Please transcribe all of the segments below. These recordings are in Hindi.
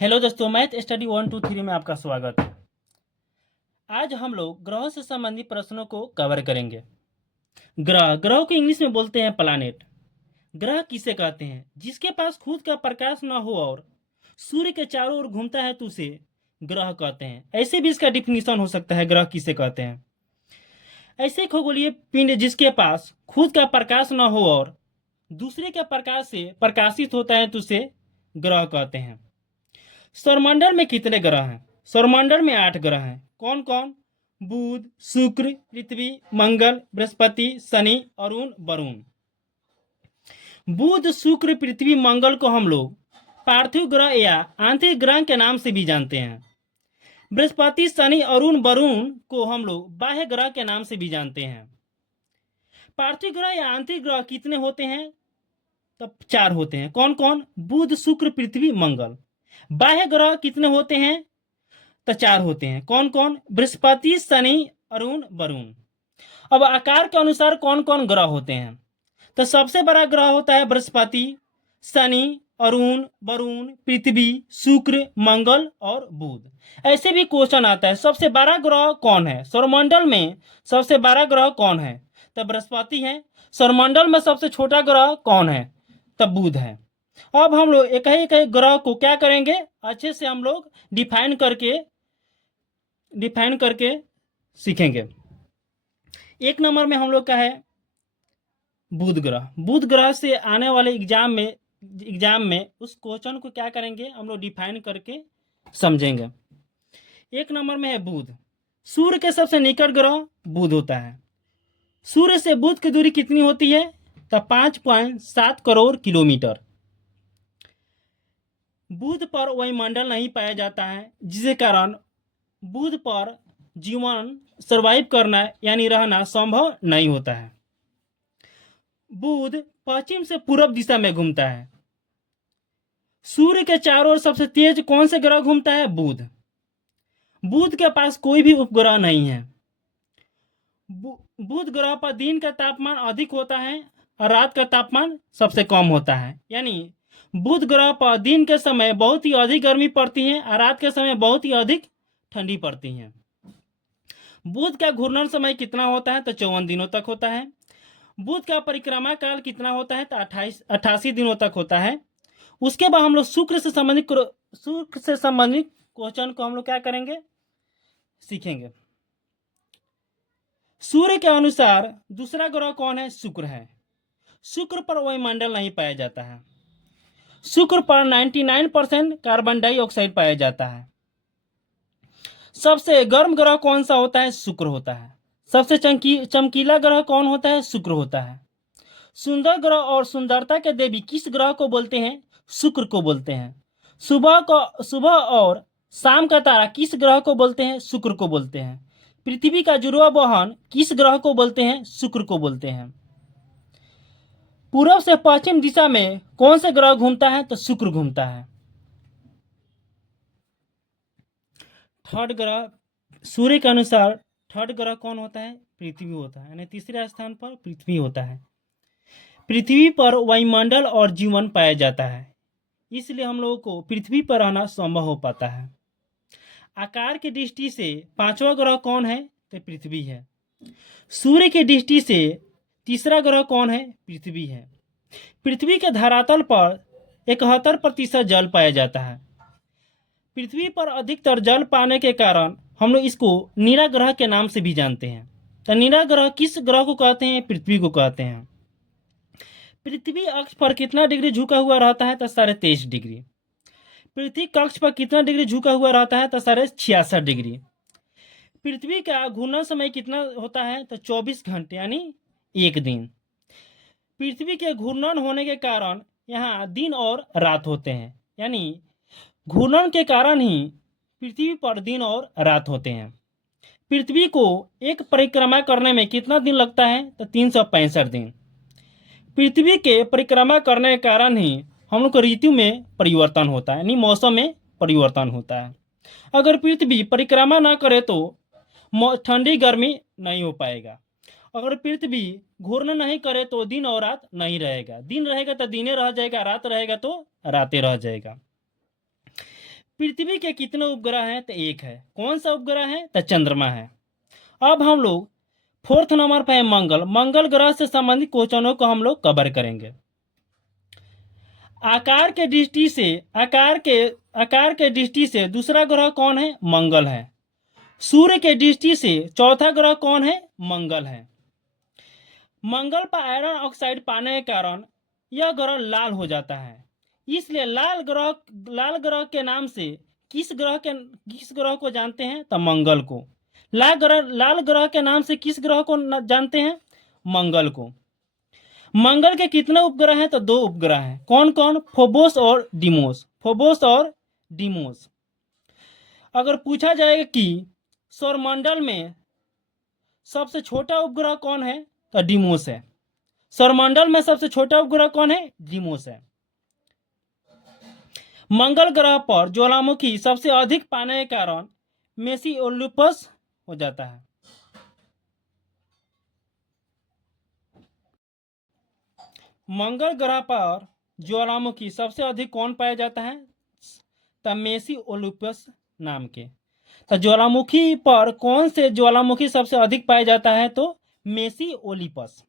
हेलो दोस्तों, मैथ स्टडी 1 2 3 में आपका स्वागत है। आज हम लोग ग्रहों से संबंधित प्रश्नों को कवर करेंगे। ग्रह को इंग्लिश में बोलते हैं प्लानेट। ग्रह किसे कहते हैं? जिसके पास खुद का प्रकाश न हो और सूर्य के चारों ओर घूमता है तो उसे ग्रह कहते हैं। ऐसे भी इसका डिफिनीशन हो सकता है, ग्रह किसे कहते हैं। ऐसे खगोलीय पिंड जिसके पास खुद का प्रकाश न हो और दूसरे के प्रकाश से प्रकाशित होता है तो उसे ग्रह कहते हैं। सौरमंडल में कितने ग्रह हैं? सौरमंडल में 8 ग्रह हैं। कौन कौन? बुध, शुक्र, पृथ्वी, मंगल, बृहस्पति, शनि, अरुण, वरुण। बुध, शुक्र, पृथ्वी, मंगल को हम लोग पार्थिव ग्रह या आंतरिक ग्रह के नाम से भी जानते हैं। बृहस्पति, शनि, अरुण, वरुण को हम लोग बाह्य ग्रह के नाम से भी जानते हैं। पार्थिव ग्रह या आंतरिक ग्रह कितने होते हैं? तब 4 होते हैं। कौन कौन? बुध, शुक्र, पृथ्वी, मंगल। बाह्य ग्रह कितने होते हैं? तो 4 होते हैं। कौन कौन? बृहस्पति, शनि, अरुण, वरुण। अब आकार के अनुसार कौन कौन ग्रह होते हैं? तो सबसे बड़ा ग्रह होता है बृहस्पति, शनि, अरुण, वरुण, पृथ्वी, शुक्र, मंगल और बुध। ऐसे भी क्वेश्चन आता है, सबसे बड़ा ग्रह कौन है सौरमंडल में? सबसे बड़ा ग्रह कौन है? तो बृहस्पति है। सौरमंडल में सबसे छोटा ग्रह कौन है? तब बुध है। अब हम लोग एक ही ग्रह को क्या करेंगे, अच्छे से हम लोग डिफाइन करके सीखेंगे। 1 नंबर में हम लोग का है बुध ग्रह। बुध ग्रह से आने वाले एग्जाम में उस क्वेश्चन को क्या करेंगे, हम लोग डिफाइन करके समझेंगे। 1 नंबर में है बुध। सूर्य के सबसे निकट ग्रह बुध होता है। सूर्य से बुध की दूरी कितनी होती है? तो 5.7 करोड़ किलोमीटर। बुध पर वायुमंडल नहीं पाया जाता है, जिसके कारण बुध पर जीवन सरवाइव करना यानी रहना संभव नहीं होता है। बुध पश्चिम से पूर्व दिशा में घूमता है। सूर्य के चारों ओर सबसे तेज कौन से ग्रह घूमता है? बुध। बुध के पास कोई भी उपग्रह नहीं है। बुध ग्रह पर दिन का तापमान अधिक होता है और रात का तापमान सबसे कम होता है। यानी बुध ग्रह पर दिन के समय बहुत ही अधिक गर्मी पड़ती है और रात के समय बहुत ही अधिक ठंडी पड़ती है। बुध का घूर्णन समय कितना होता है? तो 54 दिनों तक होता है। बुध का परिक्रमा काल कितना होता है? तो 88 दिनों तक होता है। उसके बाद हम लोग शुक्र से संबंधित क्वेश्चन को हम लोग क्या करेंगे, सीखेंगे। सूर्य के अनुसार दूसरा ग्रह कौन है? शुक्र है। शुक्र पर वायुमंडल नहीं पाया जाता है। शुक्र पर 99% कार्बन डाइऑक्साइड पाया जाता है। सबसे गर्म ग्रह कौन सा होता है? शुक्र होता है। सबसे चमकीला ग्रह कौन होता है? शुक्र होता है। सुंदर ग्रह और सुंदरता के देवी किस ग्रह को बोलते हैं? शुक्र को बोलते हैं। सुबह और शाम का तारा किस ग्रह को बोलते हैं? शुक्र को बोलते हैं। पृथ्वी का जुड़वा वाहन किस ग्रह को बोलते हैं? शुक्र को बोलते हैं। पूर्व से पश्चिम दिशा में कौन से ग्रह घूमता है? तो शुक्र घूमता है। थर्ड ग्रह, सूर्य के अनुसार थर्ड ग्रह कौन होता है? पृथ्वी होता है। यानी तीसरे स्थान पर पृथ्वी होता है। पृथ्वी पर वायुमंडल और जीवन पाया जाता है, इसलिए हम लोगों को पृथ्वी पर रहना संभव हो पाता है। आकार की दृष्टि से 5वां ग्रह कौन है? तो पृथ्वी है। सूर्य की दृष्टि से तीसरा ग्रह कौन है? पृथ्वी है। पृथ्वी के धरातल पर 71% जल पाया जाता है। पृथ्वी पर अधिकतर जल पाने के कारण हम लोग इसको नीला ग्रह के नाम से भी जानते हैं। तो नीला ग्रह किस ग्रह को कहते हैं? पृथ्वी को कहते हैं। पृथ्वी अक्ष पर कितना डिग्री झुका हुआ रहता है? तो 23.5 डिग्री। पृथ्वी कक्ष पर कितना डिग्री झुका हुआ रहता है? तो 66.5 डिग्री। पृथ्वी का घूर्णन समय कितना होता है? तो 24 घंटे यानी 1 दिन। पृथ्वी के घूर्णन होने के कारण यहाँ दिन और रात होते हैं, यानी घूर्णन के कारण ही पृथ्वी पर दिन और रात होते हैं। पृथ्वी को एक परिक्रमा करने में कितना दिन लगता है? तो 365 दिन। पृथ्वी के परिक्रमा करने के कारण ही हम लोग को ऋतु में परिवर्तन होता है, यानी मौसम में परिवर्तन होता है। अगर पृथ्वी परिक्रमा ना करे तो ठंडी गर्मी नहीं हो पाएगा। अगर पृथ्वी घूर्णन नहीं करे तो दिन और रात नहीं रहेगा। दिन रहेगा तो दिने रह जाएगा, रात रहेगा तो रातें रह जाएगा। पृथ्वी के कितने उपग्रह हैं? तो एक है। कौन सा उपग्रह है? तो चंद्रमा है। अब हम लोग फोर्थ नंबर पे है मंगल। मंगल ग्रह से संबंधित क्वेश्चनों को हम लोग कवर करेंगे। आकार के दृष्टि से आकार के दृष्टि से दूसरा ग्रह कौन है? मंगल है। सूर्य के दृष्टि से चौथा ग्रह कौन है? मंगल है। मंगल पर आयरन ऑक्साइड पाने के कारण यह ग्रह लाल हो जाता है। इसलिए लाल ग्रह के नाम से किस ग्रह को जानते हैं? तो मंगल को। लाल ग्रह के नाम से किस ग्रह को जानते हैं? मंगल को। मंगल के कितने उपग्रह हैं? तो 2 उपग्रह हैं। कौन कौन? फोबोस और डिमोस। अगर पूछा जाएगा कि सौरमंडल में सबसे छोटा उपग्रह कौन है? तो डिमोस है। सौरमंडल में सबसे छोटा उपग्रह कौन है? डिमोस है। मंगल ग्रह पर ज्वालामुखी सबसे अधिक पाने के कारण मेसी ओलुपस हो जाता है। मंगल ग्रह पर ज्वालामुखी सबसे अधिक कौन पाया जाता है? तो मेसी ओलुपस नाम के। तो ज्वालामुखी पर कौन से ज्वालामुखी सबसे अधिक पाया जाता है? तो मेसी ओलिपस।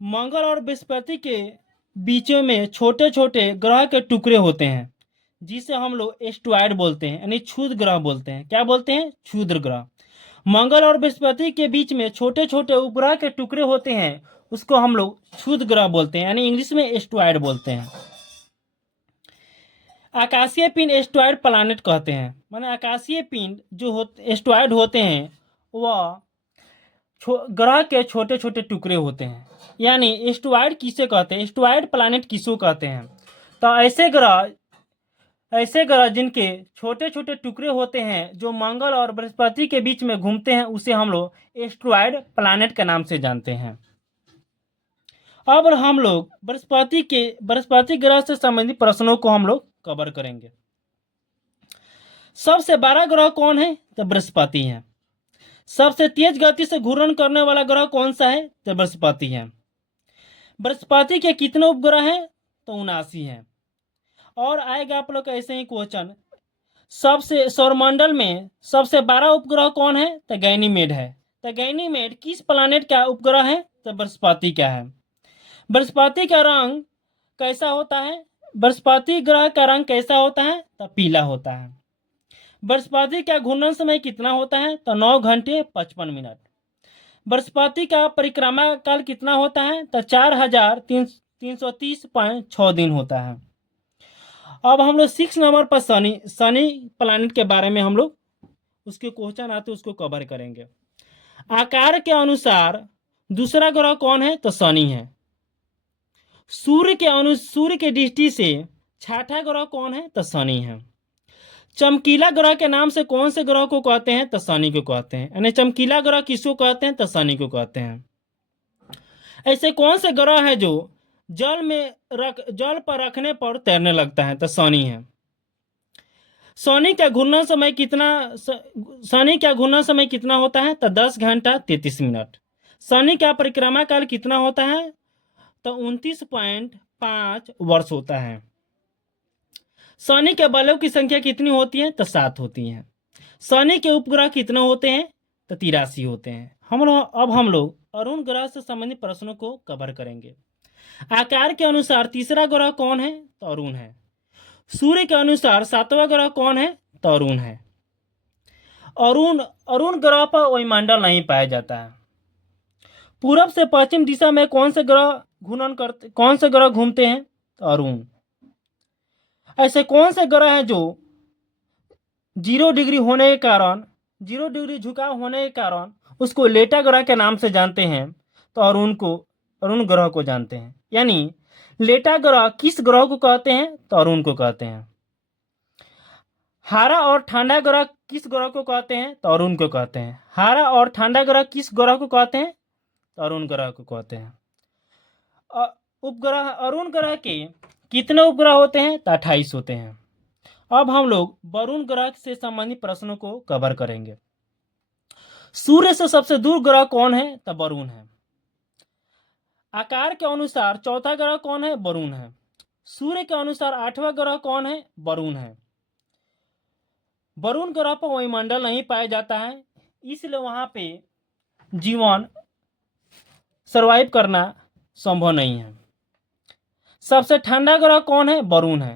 मंगल और बृहस्पति के बीचों में छोटे छोटे ग्रह के टुकड़े होते हैं, जिसे हम लोग एस्टुआइड बोलते हैं, यानी क्षुद्र ग्रह बोलते हैं। क्या बोलते हैं? क्षुद्र ग्रह। मंगल और बृहस्पति के बीच में छोटे छोटे उपग्रह के टुकड़े होते हैं, उसको हम लोग क्षुद्र ग्रह बोलते हैं, यानी इंग्लिश में एस्टुआइड बोलते हैं। आकाशीय पिंड एस्टुआइड प्लैनेट कहते हैं। माने आकाशीय पिंड जो एस्टुआइड होते हैं वह ग्रह के छोटे छोटे टुकड़े होते हैं। यानी एस्टुआइड किसे कहते हैं? एस्टुआइड प्लैनेट किसको कहते हैं? तो ऐसे ग्रह जिनके छोटे छोटे टुकड़े होते हैं जो मंगल और बृहस्पति के बीच में घूमते हैं, उसे हम लोग एस्टुआइड प्लैनेट के नाम से जानते हैं। अब हम लोग बृहस्पति ग्रह से संबंधित प्रश्नों को हम लोग कवर करेंगे। सबसे बड़ा ग्रह कौन है? तो बृहस्पति है। सबसे तेज गति से घूर्णन करने वाला ग्रह कौन सा है? तो बृहस्पति है। बृहस्पति के कितने उपग्रह हैं? तो 79 है। और आएगा आप लोग का ऐसे ही क्वेश्चन, सबसे सौरमंडल में सबसे बड़ा उपग्रह कौन है? तो गैनीमेड है। तो गैनीमेड किस प्लैनेट का उपग्रह है? तो बृहस्पति का है। बृहस्पति का रंग कैसा होता है? बृहस्पति ग्रह का रंग कैसा होता है? तो पीला होता है। बृहस्पति का घूर्णन समय कितना होता है? तो 9 घंटे 55 मिनट। बृहस्पति का परिक्रमा काल कितना होता है? तो 4330.6 दिन होता है। अब हम लोग 6 नंबर पर शनि प्लैनेट के बारे में हम लोग उसके क्वेश्चन आते उसको कवर करेंगे। आकार के अनुसार दूसरा ग्रह कौन है? तो शनि है। सूर्य के दृष्टि से छठा ग्रह कौन है? तो शनि है। चमकीला ग्रह के नाम से कौन से ग्रह को कहते हैं? तो शनि को कहते हैं। यानी चमकीला ग्रह किसको कहते हैं? तो शनि को कहते हैं। ऐसे कौन से ग्रह है जो जल पर रखने पर तैरने लगता है? तो शनि है। शनि का घूर्णन समय कितना होता है? तो 10 घंटा 33 मिनट। शनि का परिक्रमा काल कितना होता है? तो 29.5 वर्ष होता है। शनि के बलों की संख्या कितनी होती है? तो 7 होती है। शनि के उपग्रह कितने होते हैं? तो 83 होते हैं। अब हम लोग अरुण ग्रह से संबंधित प्रश्नों को कवर करेंगे। आकार के अनुसार तीसरा ग्रह कौन है? तो अरुण है। सूर्य के अनुसार 7वां ग्रह कौन है? तो अरुण है। अरुण ग्रह पर वायुमंडल नहीं पाया जाता है। पूरब से पश्चिम दिशा में कौन से ग्रह घूमते हैं? तो अरुण। ऐसे कौन से ग्रह हैं जो 0 डिग्री झुकाव होने के कारण उसको लेटा ग्रह के नाम से जानते हैं? तो अरुण ग्रह को जानते हैं। यानी लेटा ग्रह किस ग्रह को कहते हैं? तो अरुण को कहते हैं। हरा और ठंडा ग्रह किस ग्रह को कहते हैं? तो अरुण को कहते हैं। हरा और ठंडा ग्रह किस ग्रह को कहते हैं? तो अरुण ग्रह को कहते हैं। उपग्रह अरुण ग्रह के कितने उपग्रह होते हैं? तो 28 होते हैं। अब हम लोग वरुण ग्रह से संबंधित प्रश्नों को कवर करेंगे। सूर्य से सबसे दूर ग्रह कौन है? तो वरुण है। आकार के अनुसार चौथा ग्रह कौन है? वरुण है। सूर्य के अनुसार 8वां ग्रह कौन है? वरुण है। वरुण ग्रह पर वायुमंडल नहीं पाया जाता है, इसलिए वहां पे जीवन सरवाइव करना संभव नहीं है। सबसे ठंडा ग्रह कौन है? वरुण है।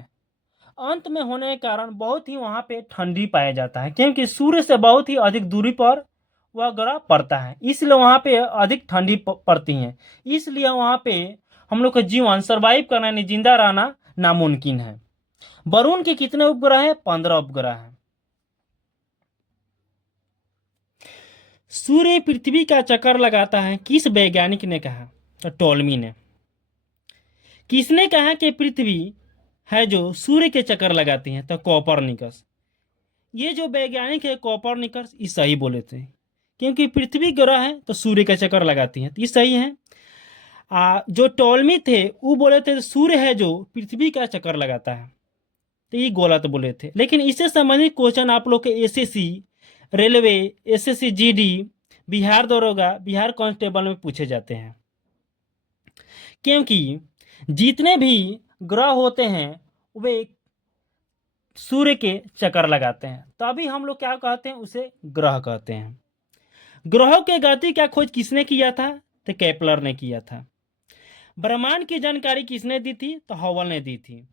अंत में होने के कारण बहुत ही वहां पे ठंडी पाया जाता है, क्योंकि सूर्य से बहुत ही अधिक दूरी पर वह ग्रह पड़ता है, इसलिए वहां पे अधिक ठंडी पड़ती है। इसलिए वहां पे हम लोग का जीवन सरवाइव करना यानी जिंदा रहना नामुमकिन है। वरुण के कितने उपग्रह हैं? 15 उपग्रह हैं। सूर्य पृथ्वी का चक्कर लगाता है, किस वैज्ञानिक ने कहा? तो टॉलमी ने। किसने कहा कि पृथ्वी है जो सूर्य के चक्कर लगाती है? तो कोपरनिकस। ये जो वैज्ञानिक है कोपरनिकस, ये सही बोले थे, क्योंकि पृथ्वी ग्रह है तो सूर्य का चक्कर लगाती है, तो ये सही है। जो टॉलमी थे वो बोले थे सूर्य है जो पृथ्वी का चक्कर लगाता है, तो ये गलत बोले थे। लेकिन इससे संबंधित क्वेश्चन आप लोग के SSC, railway, SSC GD, Bihar दरोगा, बिहार कांस्टेबल में पूछे जाते हैं, क्योंकि जितने भी ग्रह होते हैं वे सूर्य के चक्कर लगाते हैं, तभी हम लोग क्या कहते हैं? उसे ग्रह कहते हैं। ग्रहों के गति का खोज किसने किया था? तो केपलर ने किया था। ब्रह्मांड की जानकारी किसने दी थी? तो हबल ने दी थी।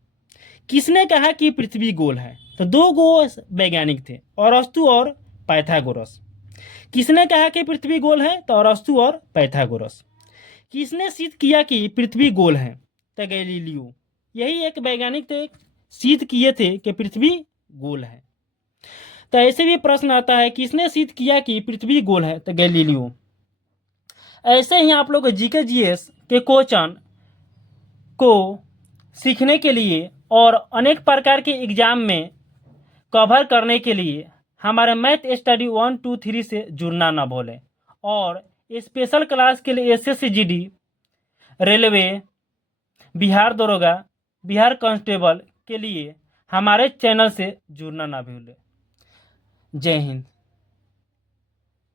किसने कहा कि पृथ्वी गोल है? तो दो गो वैज्ञानिक थे, अरस्तु और पाइथागोरस। किसने कहा कि पृथ्वी गोल है? तो अरस्तु और पाइथागोरस। किसने सिद्ध किया कि पृथ्वी गोल है? तो गैलीलियो। यही एक वैज्ञानिक थे, सिद्ध किए थे कि पृथ्वी गोल है। तो ऐसे भी प्रश्न आता है, किसने सिद्ध किया कि पृथ्वी गोल है? तो गैलीलियो। ऐसे ही आप लोग जीके जीएस के क्वेश्चन को सीखने के लिए और अनेक प्रकार के एग्जाम में कवर करने के लिए हमारे मैथ स्टडी 1, 2, 3 से जुड़ना ना भूलें। और स्पेशल क्लास के लिए एसएससी जीडी, रेलवे, बिहार दरोगा, बिहार कांस्टेबल के लिए हमारे चैनल से जुड़ना ना भूलें। जय हिंद।